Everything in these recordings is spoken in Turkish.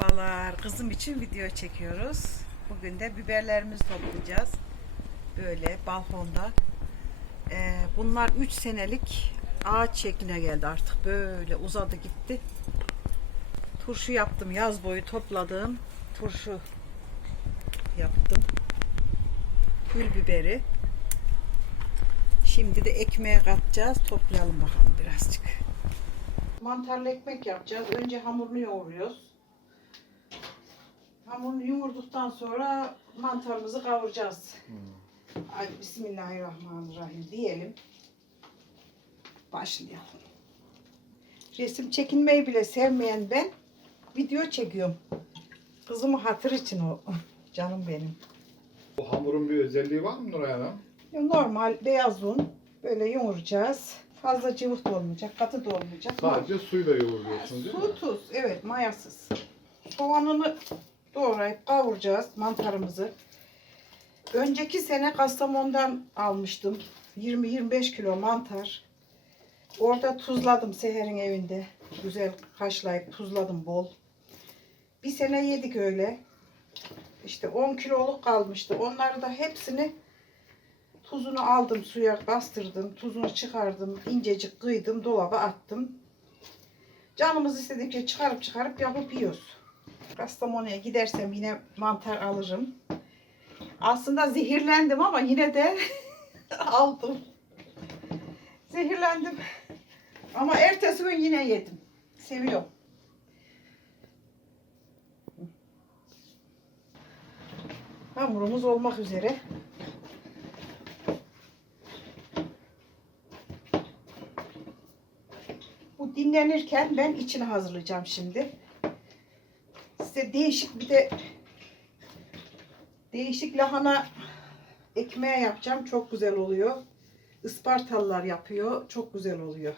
Merhabalar. Kızım için video çekiyoruz. Bugün de biberlerimizi toplayacağız. Böyle balkonda. Ee, bunlar 3 senelik ağaç şekline geldi artık. Böyle uzadı gitti. Turşu yaptım. Yaz boyu topladığım turşu yaptım. Gül biberi. Şimdi de ekmeğe katacağız. Toplayalım bakalım birazcık. Mantarlı ekmek yapacağız. Önce hamurunu yoğuruyoruz. Hamurunu yoğurduktan sonra mantarımızı kavuracağız. Hadi Bismillahirrahmanirrahim diyelim. Başlayalım. Resim çekinmeyi bile sevmeyen ben video çekiyorum. Kızımın hatır için o. Canım benim. Bu hamurun bir özelliği var mı Nuray Hanım? Normal beyaz un böyle yoğuracağız. Fazla cıvık da olmayacak, katı da olmayacak. Sadece suyla yoğuruyorsunuz değil mi? Su, tuz. Evet, mayasız. Soğanını doğrayıp kavuracağız mantarımızı. Önceki sene Kastamonu'dan almıştım. 20-25 kilo mantar. Orada tuzladım Seher'in evinde. Güzel haşlayıp tuzladım bol. Bir sene yedik öyle. İşte 10 kiloluk kalmıştı. Onları da hepsini tuzunu aldım suya bastırdım. Tuzunu çıkardım. incecik kıydım. Dolaba attım. Canımız istedikçe çıkarıp çıkarıp yapıp yiyoruz. Kastamonu'ya gidersem yine mantar alırım. Aslında zehirlendim ama yine de aldım. Zehirlendim. Ama ertesi gün yine yedim. Seviyorum. Hamurumuz olmak üzere. Bu dinlenirken ben içini hazırlayacağım şimdi. Size değişik bir de değişik lahana ekmeği yapacağım. Çok güzel oluyor. Ispartalılar yapıyor. Çok güzel oluyor.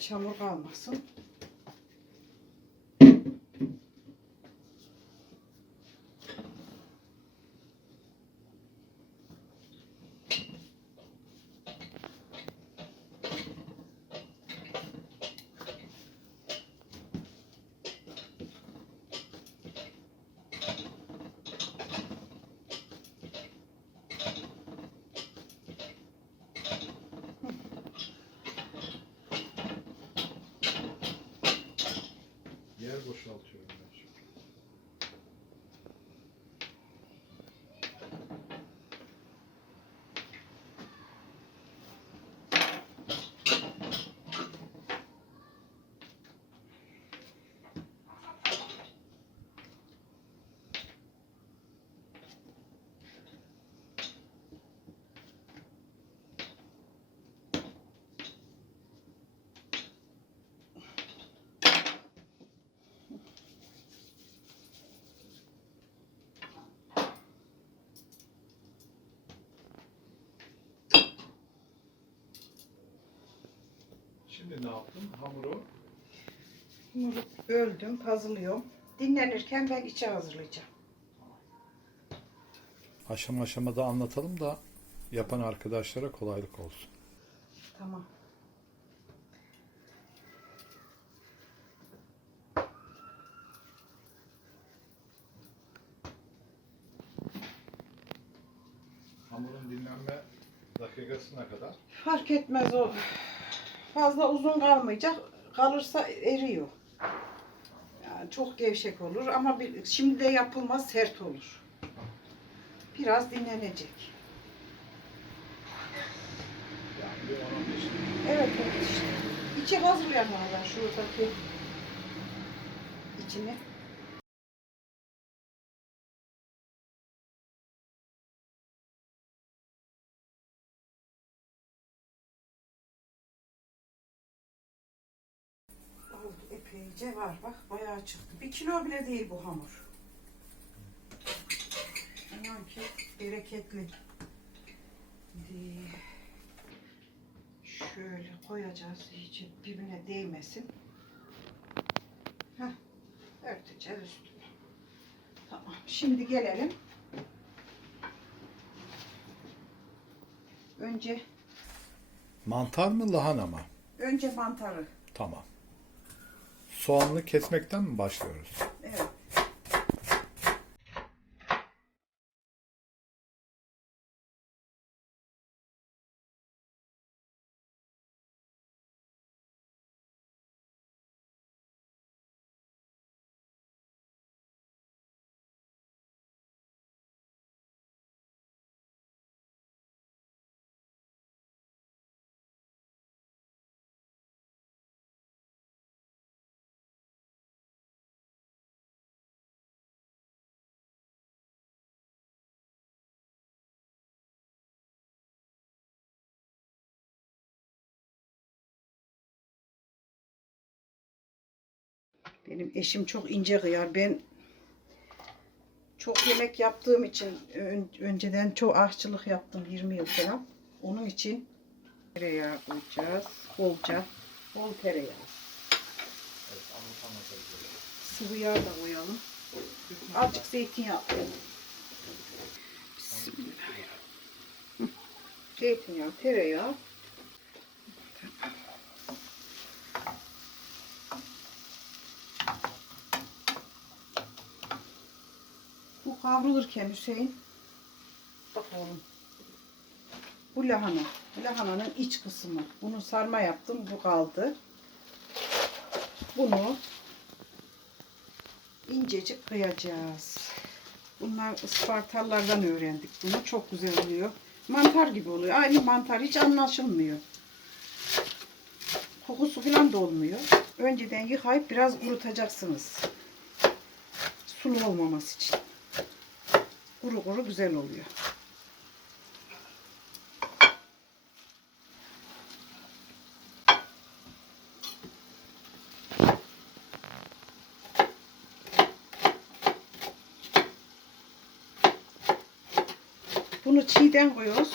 Çamur kalmasın. Yer boşaltıyorum ben şimdi. Ne yaptım? Hamuru Hamuru böldüm, hazırlıyorum. Dinlenirken ben içe hazırlayacağım. aşama aşamada anlatalım da yapan arkadaşlara kolaylık olsun. Tamam. Hamurun dinlenme dakikasına kadar Fark etmez o. Fazla uzun kalmayacak. Kalırsa eriyor. Yani çok gevşek olur ama bir, şimdi de yapılmaz sert olur. Biraz dinlenecek. yani bir 10-15 dakika. Evet evet işte. İçi hazırlayan var şuradaki içini. Var bak bayağı çıktı. Bir kilo bile değil bu hamur. İnan ki bereketli. Değil. Şöyle koyacağız iyice birbirine değmesin. Heh, örteceğiz üstüne. Tamam. Şimdi gelelim. Önce Mantar mı lahana mı? Önce mantarı. Tamam. Soğanlı kesmekten mi başlıyoruz? Benim eşim çok ince kıyar. Ben çok yemek yaptığım için ön- önceden çok aşçılık yaptım 20 yıl falan. Onun için tereyağı koyacağız. Bolca. Bol tereyağı. Sıvı yağ da koyalım. Azıcık zeytinyağı koyalım. Bismillahirrahmanirrahim. Zeytinyağı, tereyağı. Kavrulurken Hüseyin. Bak oğlum. Bu lahana. Lahananın iç kısmı. Bunu sarma yaptım. Bu kaldı. Bunu incecik kıyacağız. Bunlar Ispartalılardan öğrendik bunu. Çok güzel oluyor. Mantar gibi oluyor. Aynı mantar hiç anlaşılmıyor. Kokusu falan da olmuyor. Önceden yıkayıp biraz kurutacaksınız. Sulu olmaması için Kuru kuru güzel oluyor. Bunu çiğden koyuyoruz.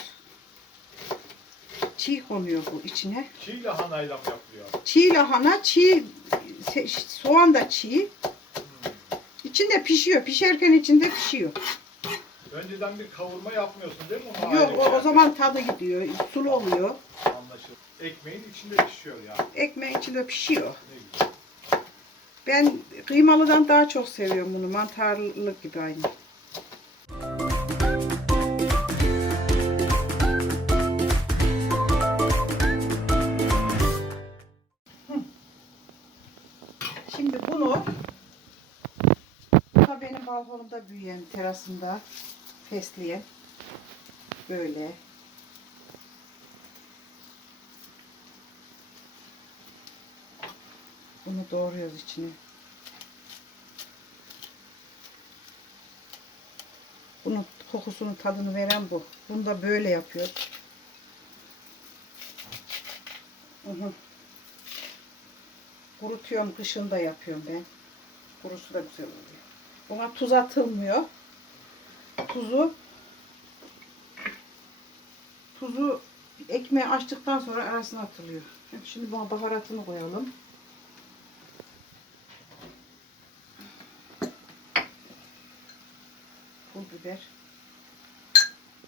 Çiğ konuyor bu içine. Çiğ lahanayla mı yapılıyor? Çiğ lahana, çiğ soğan da çiğ. İçinde pişiyor. Pişerken içinde pişiyor. Önceden bir kavurma yapmıyorsun değil mi? Yok o, o zaman tadı gidiyor. Sulu oluyor. Anlaşıldı. Ekmeğin içinde pişiyor yani. Ekmeğin içinde pişiyor. Ne güzel. Ben kıymalıdan daha çok seviyorum bunu. Mantarlı gibi aynı. Şimdi bunu da benim balkonumda büyüyen terasımda fesleğen böyle Bunu doğruyoruz içine. Bunun kokusunun tadını veren bu. Bunu da böyle yapıyor. Hı hı. Kurutuyorum, kışın da yapıyorum ben. Kurusu da güzel oluyor. Buna tuz atılmıyor. Tuzu tuzu ekmeği açtıktan sonra arasına atılıyor. Şimdi buna baharatını koyalım. Pul biber.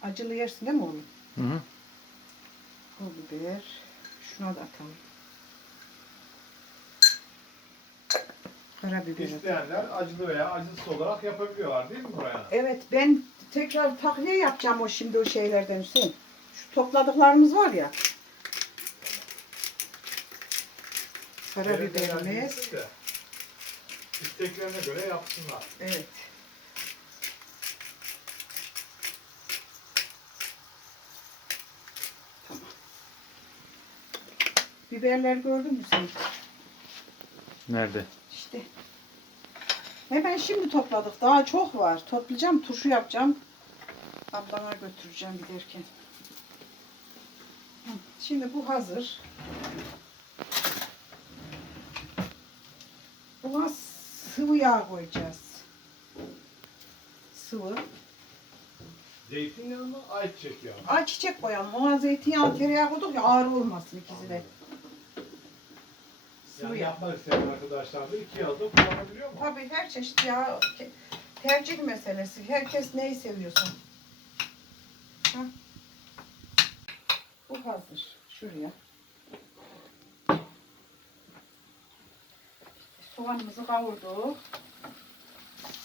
Acılı yersin değil mi oğlum? Hı hı. Pul biber. Şuna da atalım. Karabiber atalım. İsteyenler acılı veya acısız olarak yapabiliyorlar değil mi buraya? Evet ben tekrar takviye yapacağım o şimdi o şeylerden Hüseyin. Şu topladıklarımız var ya. Karabiberimiz. de İsteklerine göre yapsınlar. Evet. Tamam. Biberler gördün mü sen? Nerede? İşte. Hemen şimdi topladık. Daha çok var. Toplayacağım, turşu yapacağım. Ablama götüreceğim giderken. Şimdi bu hazır. Buna sıvı yağ koyacağız. Sıvı. Zeytinyağı mı ayçiçek yağı mı? Ayçiçek koyalım. Ona zeytinyağı, tereyağı koyduk ya ağır olmasın ikisi de. Sıvı Yani yapmak isteyen arkadaşlar da iki yağda kullanabiliyor mu? Tabii her çeşit yağ te- tercih meselesi. Herkes neyi seviyorsa. Ha? Bu hazır. şuraya. Soğanımızı kavurduk.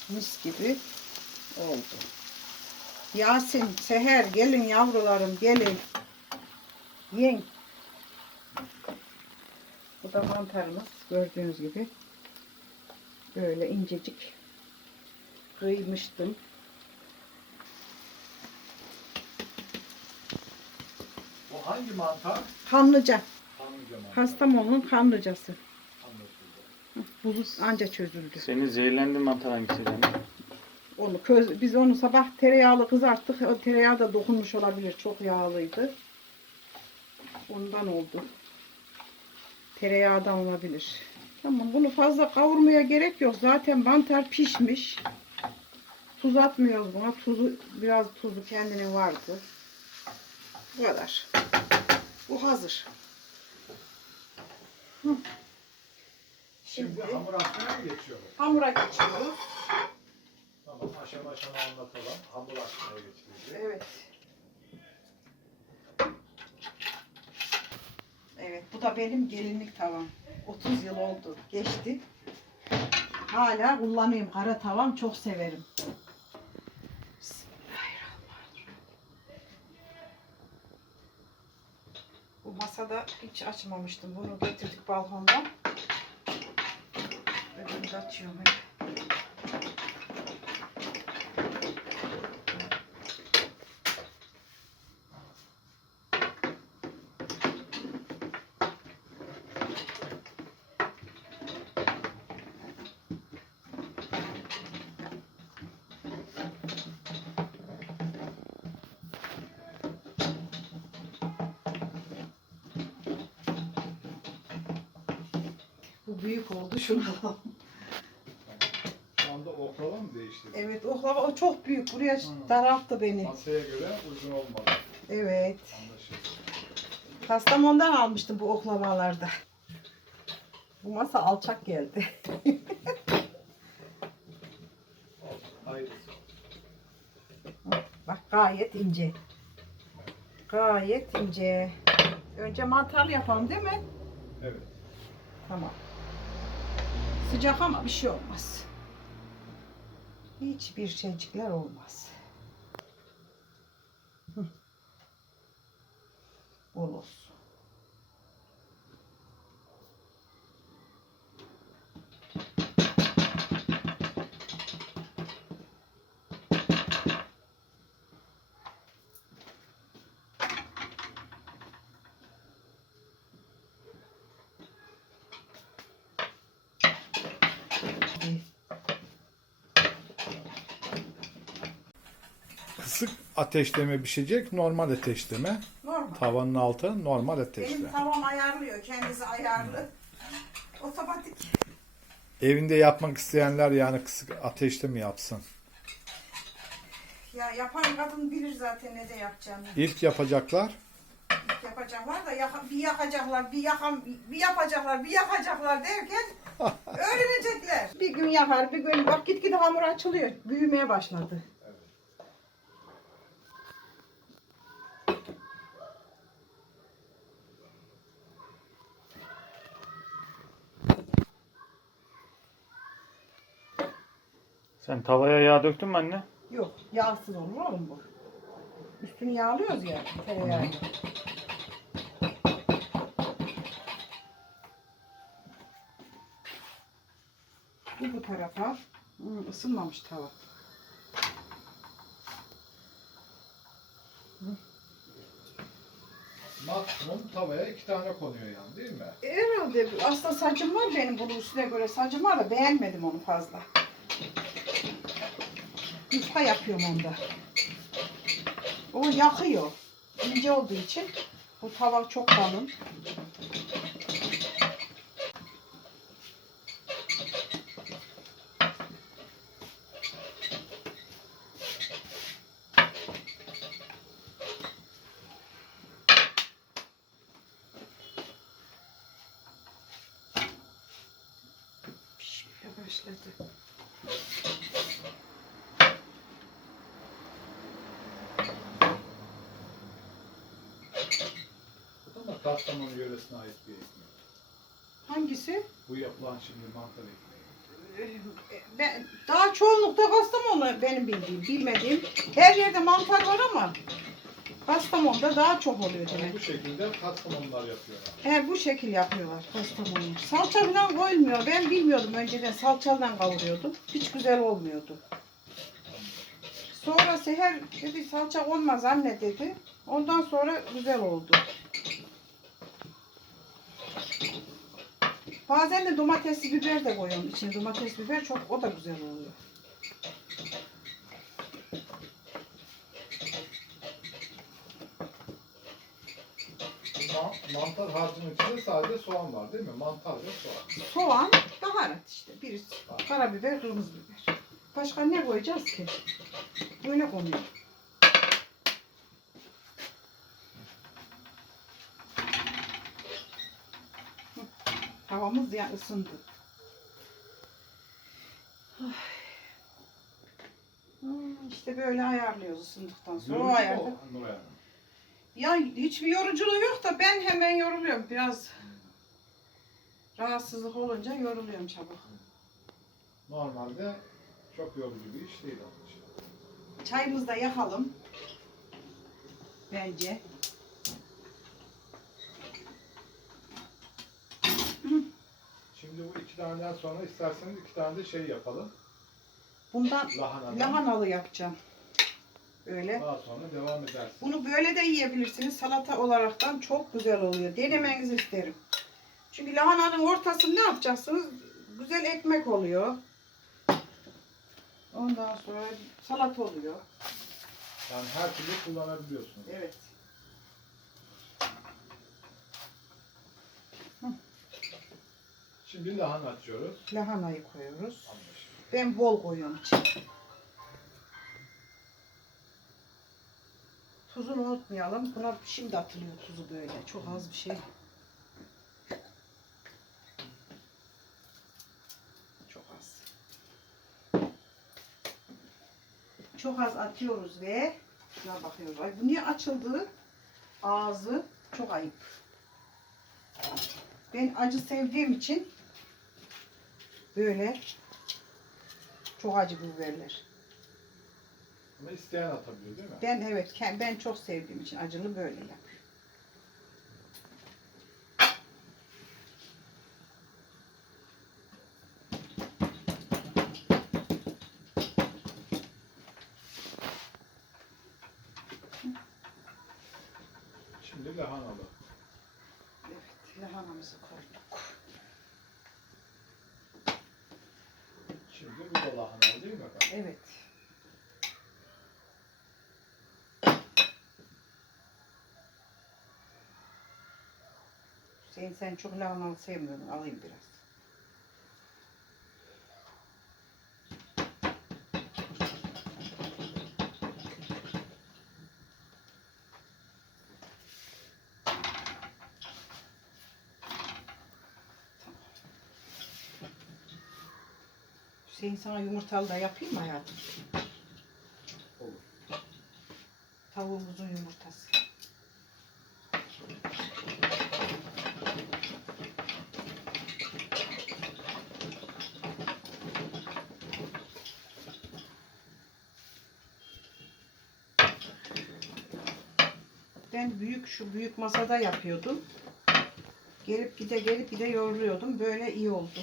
Mis gibi oldu. Yasin, Seher gelin yavrularım gelin. Yiyin. Bu da mantarımız gördüğünüz gibi. Böyle incecik kıymıştım. O hangi mantar? Kanlıca. Kanlıca mantar. Kastamonu'nun kanlıcası. Buzu anca çözüldü. Senin zehirlendiğin mantar hangisiydi? Onu köz, biz onu sabah tereyağlı kızarttık. O tereyağı da dokunmuş olabilir. Çok yağlıydı. Ondan oldu. Tereyağdan olabilir. Tamam bunu fazla kavurmaya gerek yok. Zaten mantar pişmiş. Tuz atmıyoruz buna. Tuzu biraz tuzu kendine vardı. Bu kadar. Bu hazır. Hı. Şimdi Şimdi hamur açmaya mı geçiyoruz? hamura geçiyoruz. Tamam aşama aşama anlatalım. Hamur açmaya geçiyoruz. Evet. Evet, bu da benim gelinlik tavam. 30 yıl oldu, geçti. Hala kullanıyorum. Kara tavam çok severim. Bu masada hiç açmamıştım. Bunu getirdik balkondan. Ödümü de açıyorum hep. Bu büyük oldu şunu alalım. Şu anda oklava mı değişti? Evet oklava o çok büyük. Buraya Hı. daralttı beni. Masaya göre uygun olmadı. Evet. Anlaşıldı. Kastamonu'dan almıştım bu oklavalarda. Bu masa alçak geldi. Hayır. Bak gayet ince. Gayet ince. Önce mantarlı yapalım değil mi? Evet. Tamam. Sıcak ama bir şey olmaz. Hiçbir şeycikler olmaz. Bol olsun. Ateşleme pişecek, normal ateşleme. Normal. Tavanın altı normal Benim ateşle. tavam ayarlıyor. Kendisi ayarlı. Otomatik. Evinde yapmak isteyenler yani kısık ateşte mi yapsın? Ya yapan kadın bilir zaten ne de yapacağını. İlk yapacaklar Yapacaklar da yaka- bir yakacaklar, bir yakan, bir yapacaklar, bir yakacaklar derken öğrenecekler. Bir gün yakar, bir gün bak gitgide hamur açılıyor. Büyümeye başladı. Sen tavaya yağ döktün mü anne? Yok, yağsız olur oğlum bu. Üstünü yağlıyoruz ya tereyağıyla. Bu bu tarafa. Hmm, ısınmamış tava. maksimum tavaya iki tane konuyor yani değil mi? Herhalde aslında saçım var benim bunun üstüne göre saçım var da beğenmedim onu fazla. Yufka yapıyorum onda. O yakıyor. İnce olduğu için bu tava çok kalın. Pişmeye başladı. Ama Kastamonu yöresine ait bir ekmek. Hangisi? Bu yapılan şimdi mantar ekmeği. Ben, daha çoğunlukta Kastamonu benim bildiğim, bilmediğim. Her yerde mantar var ama Kastamonu'da daha çok oluyor Yani demek. bu şekilde Kastamonular yapıyorlar. He, bu şekil yapıyorlar Kastamonu. Salça falan koyulmuyor. Ben bilmiyordum önceden salçadan kavuruyordum. Hiç güzel olmuyordu. Sonra Seher dedi salça olmaz anne dedi. Ondan sonra güzel oldu. Bazen de domatesli biber de koyuyorum içine. Domates biber çok o da güzel oluyor. Ma- mantar harcının içinde sadece soğan var değil mi? Mantar ve soğan. Soğan, baharat işte. Birisi karabiber, kırmızı biber. Başka ne koyacağız ki? Böyle konuyor. Havamız ya ısındı. Hmm, İşte böyle ayarlıyoruz ısındıktan sonra. O Yorucu ayarda. Hanım? Ya hiçbir yoruculuğu yok da ben hemen yoruluyorum. Biraz rahatsızlık olunca yoruluyorum çabuk. Normalde çok yorucu bir iş değil anlaşılan. Çayımızı da yakalım. Bence. Taneden sonra isterseniz iki tane de şey yapalım. Bundan Lahanadan. lahanalı yapacağım. Böyle. Daha sonra devam edersiniz. Bunu böyle de yiyebilirsiniz. Salata olaraktan çok güzel oluyor. Denemenizi isterim. Çünkü lahananın ortasını ne yapacaksınız? Güzel ekmek oluyor. Ondan sonra salata oluyor. Yani her türlü kullanabiliyorsunuz. Evet. Şimdi lahana açıyoruz. Lahanayı koyuyoruz. Anlaşıldı. Ben bol koyuyorum içine. Tuzunu unutmayalım. Buna şimdi atılıyor tuzu böyle. Çok az bir şey. Çok az. Çok az atıyoruz ve şuna bakıyoruz. Ay bu niye açıldı? Ağzı çok ayıp. Ben acı sevdiğim için böyle çok acı biberler. Ama isteyen atabiliyor değil mi? Ben evet ben çok sevdiğim için acılı böyle yapıyorum. Şimdi lahanalı. Evet lahanamızı koyduk. Da lahanalı değil mi efendim? Evet. Hüseyin sen çok lahanalı sevmiyorsun. Alayım biraz. Hüseyin sana yumurtalı da yapayım mı hayatım? Tavuğumuzun yumurtası. Ben büyük şu büyük masada yapıyordum. Gelip gide gelip gide yoruluyordum. Böyle iyi oldu.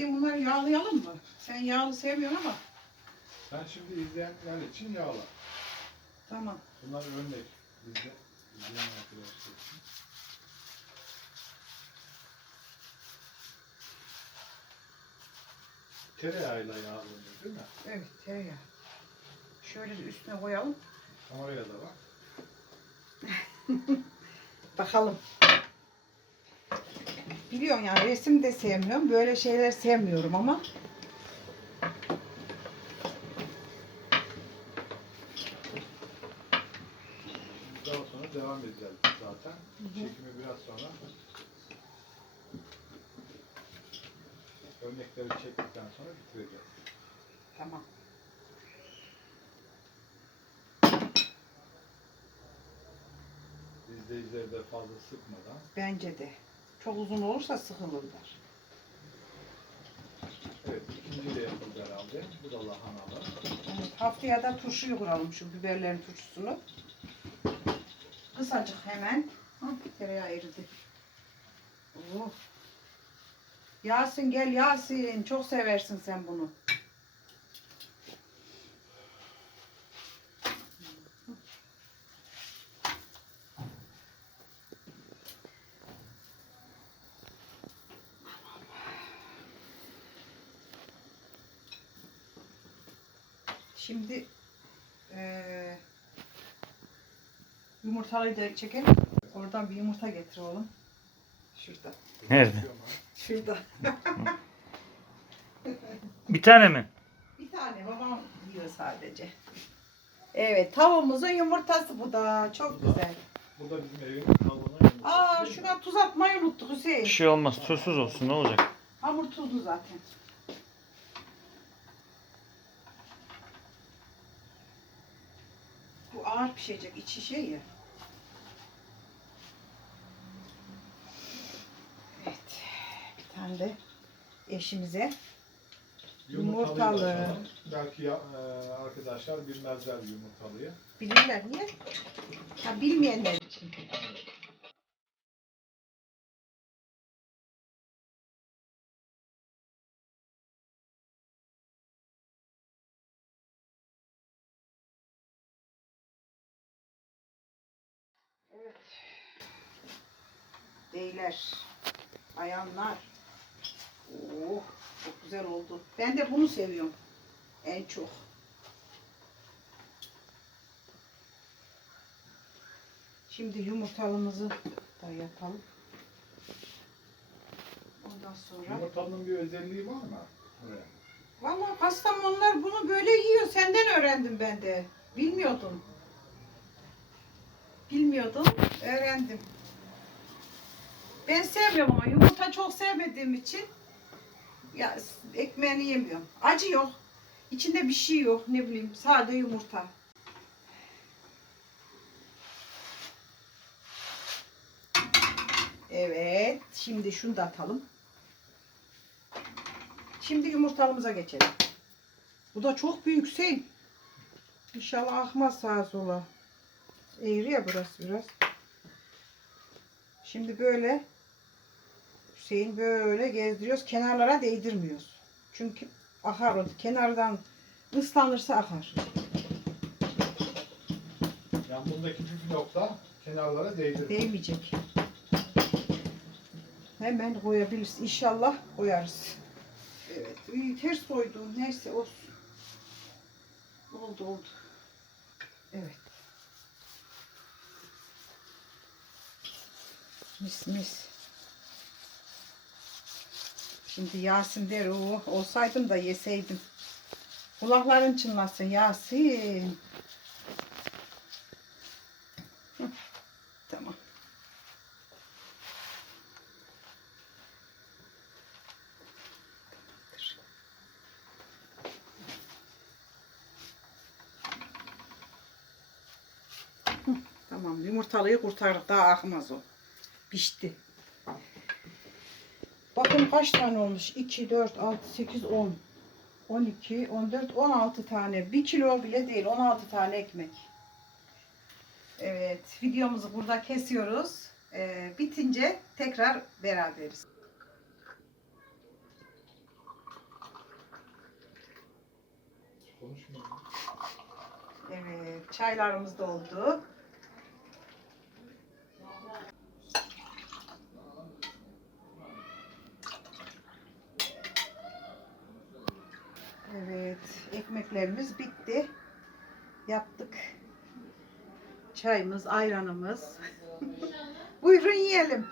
Hüseyin bunları yağlayalım mı? Sen yağlı sevmiyorsun ama. Sen şimdi izleyenler için yağla. Tamam. Bunlar örnek. Bizde izleyen arkadaşlar için. Tereyağıyla yağlanıyor değil mi? Evet tereyağı. Şöyle de üstüne koyalım. Oraya da bak. Bakalım. Biliyorsun yani resim de sevmiyorum. Böyle şeyler sevmiyorum ama. Daha sonra devam edeceğiz zaten. Çekimi biraz sonra. Örnekleri çektikten sonra bitireceğiz. Tamam. İzleyicileri de fazla sıkmadan. Bence de. Çok uzun olursa sıkılırlar. Evet ikinci de yapıldı herhalde. Bu da lahanalı. Evet, haftaya da turşuyu kuralım şu biberlerin turşusunu. Kısacık hemen. Hı, tereyağı eridi. Oh. Yasin gel Yasin. Çok seversin sen bunu. Şimdi eee yumurtalıyı da çekelim. Oradan bir yumurta getir oğlum. Şurada. Nerede? Şurada. Bir tane mi? Bir tane babam yiyor sadece. Evet tavuğumuzun yumurtası bu da. Çok güzel. Bu da bizim evin tavuğuna yumurtası Aa şuna tuz atmayı unuttuk Bir Hüseyin. şey olmaz. Tuzsuz olsun ne olacak? Hamur tuzlu zaten. Bu ağır pişecek. içi şey ya. Evet. De eşimize. Yumurtalı. açalım. Belki ya, e, arkadaşlar bilmezler yumurtalıyı. Bilirler niye? Ha, bilmeyenler için. Evet. Beyler, bayanlar. Oh, çok güzel oldu. Ben de bunu seviyorum. En çok. Şimdi yumurtalımızı da yapalım. Ondan sonra. Yumurtanın bir özelliği var mı? Evet. Vallahi Kastamonular bunu böyle yiyor. Senden öğrendim ben de. Bilmiyordum. Bilmiyordum. Öğrendim. Ben sevmiyorum ama yumurta çok sevmediğim için ya ekmeğini yemiyorum. Acı yok. İçinde bir şey yok. Ne bileyim sade yumurta. Evet. Şimdi şunu da atalım. Şimdi yumurtalımıza geçelim. Bu da çok büyük Hüseyin. İnşallah akmaz sağa sola. Eğri ya burası biraz. Şimdi böyle Hüseyin böyle gezdiriyoruz. Kenarlara değdirmiyoruz. Çünkü akar o. Kenardan ıslanırsa akar. Yani bundaki püf nokta kenarlara değdirmek. Değmeyecek. Hemen koyabiliriz. İnşallah koyarız. Evet. Ters koydum. Neyse olsun. Oldu oldu. Evet. Mis mis. Şimdi Yasin der o olsaydım da yeseydim. Kulakların çınlasın Yasin. Tamam. Tamam yumurtalıyı kurtardık daha akmaz o. Pişti. Bakın kaç tane olmuş? 2, 4, 6, 8, 10. 12, 14, 16 tane. 1 kilo bile değil 16 tane ekmek. Evet videomuzu burada kesiyoruz. Ee, bitince tekrar beraberiz. Evet çaylarımız da oldu. Evet, ekmeklerimiz bitti. Yaptık. Çayımız, ayranımız. Buyurun yiyelim.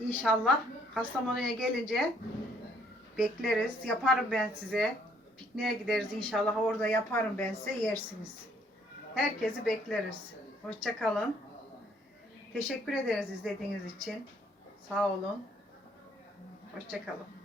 İnşallah Kastamonu'ya gelince bekleriz. Yaparım ben size. Pikniğe gideriz inşallah. Orada yaparım ben size yersiniz. Herkesi bekleriz. Hoşça kalın. Teşekkür ederiz izlediğiniz için. Sağ olun. Hoşça kalın.